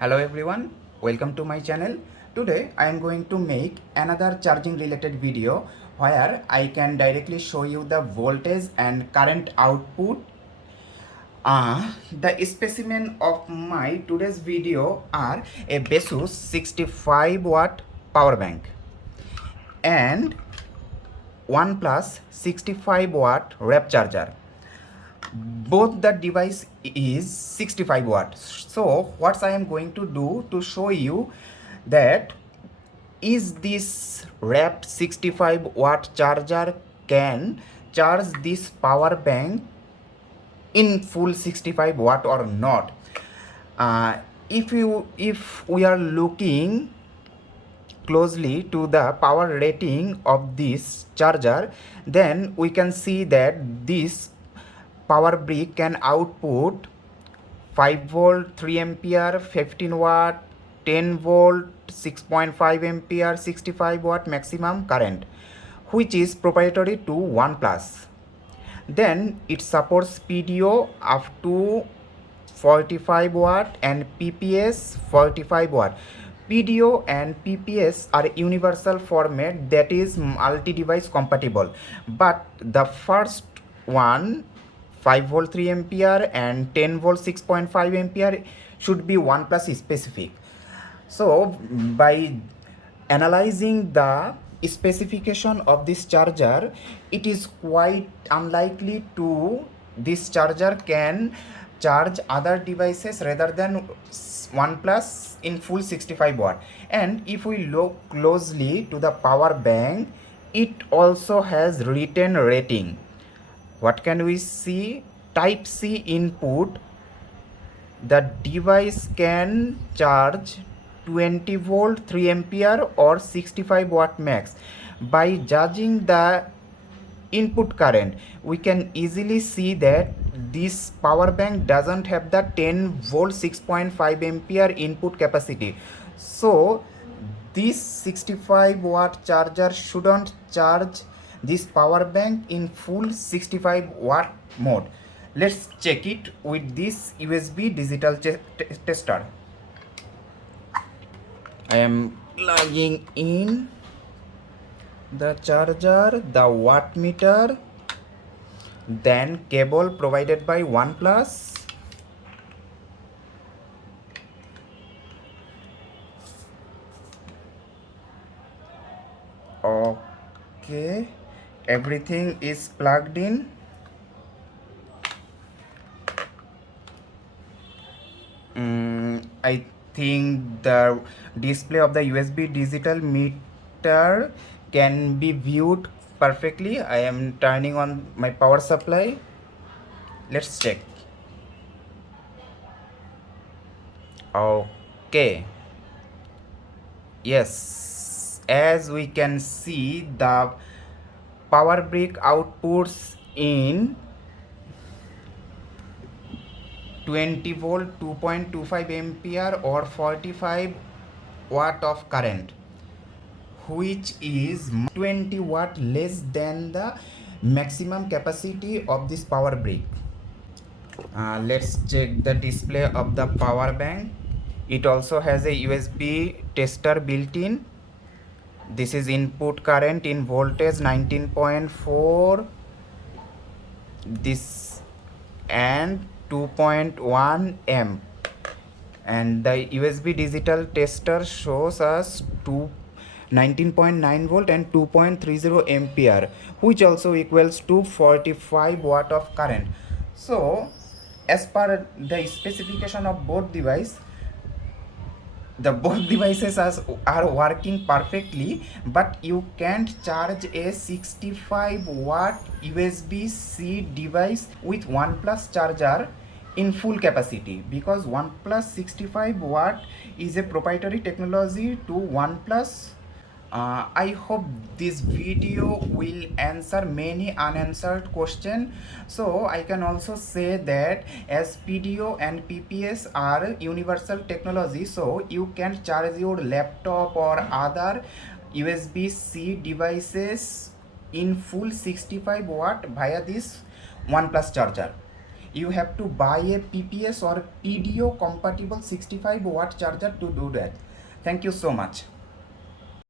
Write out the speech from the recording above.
Hello everyone, welcome to my channel. Today I am going to make another charging related video where I can directly show you the voltage and current output. The specimen of my today's video are a Besus 65 watt power bank and OnePlus 65 watt Warp charger. Both the device is 65 watt. So what I am going to do to show you that is this wrapped 65 watt charger can charge this power bank in full 65 watt or not. If we are looking closely to the power rating of this charger, then we can see that this power brick can output 5 volt 3 ampere 15 watt 10 volt 6.5 ampere 65 watt maximum current, which is proprietary to OnePlus. Then it supports PDO up to 45 watt and PPS 45 watt. PDO and PPS are universal format, that is multi-device compatible, but the first one 5 volt 3 ampere and 10 volt 6.5 ampere should be OnePlus specific. So by analyzing the specification of this charger, it is quite unlikely to this charger can charge other devices rather than OnePlus in full 65 watt. And if we look closely to the power bank, it also has written rating. What can we see? Type C input. The device can charge 20 volt 3 ampere or 65 watt max. By judging the input current, we can easily see that this power bank doesn't have the 10 volt 6.5 ampere input capacity. So this 65 watt charger shouldn't charge this power bank in full 65 watt mode. Let's check it with this USB digital tester. I am plugging in the charger, the wattmeter, then cable provided by OnePlus. Okay, everything is plugged in. I think the display of the USB digital meter can be viewed perfectly. I am turning on my power supply. Let's check. Okay. Yes, as we can see, the power brick outputs in 20 volt 2.25 ampere or 45 watt of current, which is 20 watt less than the maximum capacity of this power brick. Let's check the display of the power bank. It also has a USB tester built in. This is input current in voltage 19.4, this and 2.1 amp, and the USB digital tester shows us 19.9 volt and 2.30 ampere, which also equals to 45 watt of current. So as per the specification of both devices, both devices are working perfectly, but you can't charge a 65 watt USB-C device with OnePlus charger in full capacity, because OnePlus 65 watt is a proprietary technology to OnePlus. I hope this video will answer many unanswered questions. So I can also say that as PDO and PPS are universal technology, so you can charge your laptop or other USB-C devices in full 65 watt via this OnePlus charger. You have to buy a PPS or PDO compatible 65 watt charger to do that. Thank you so much.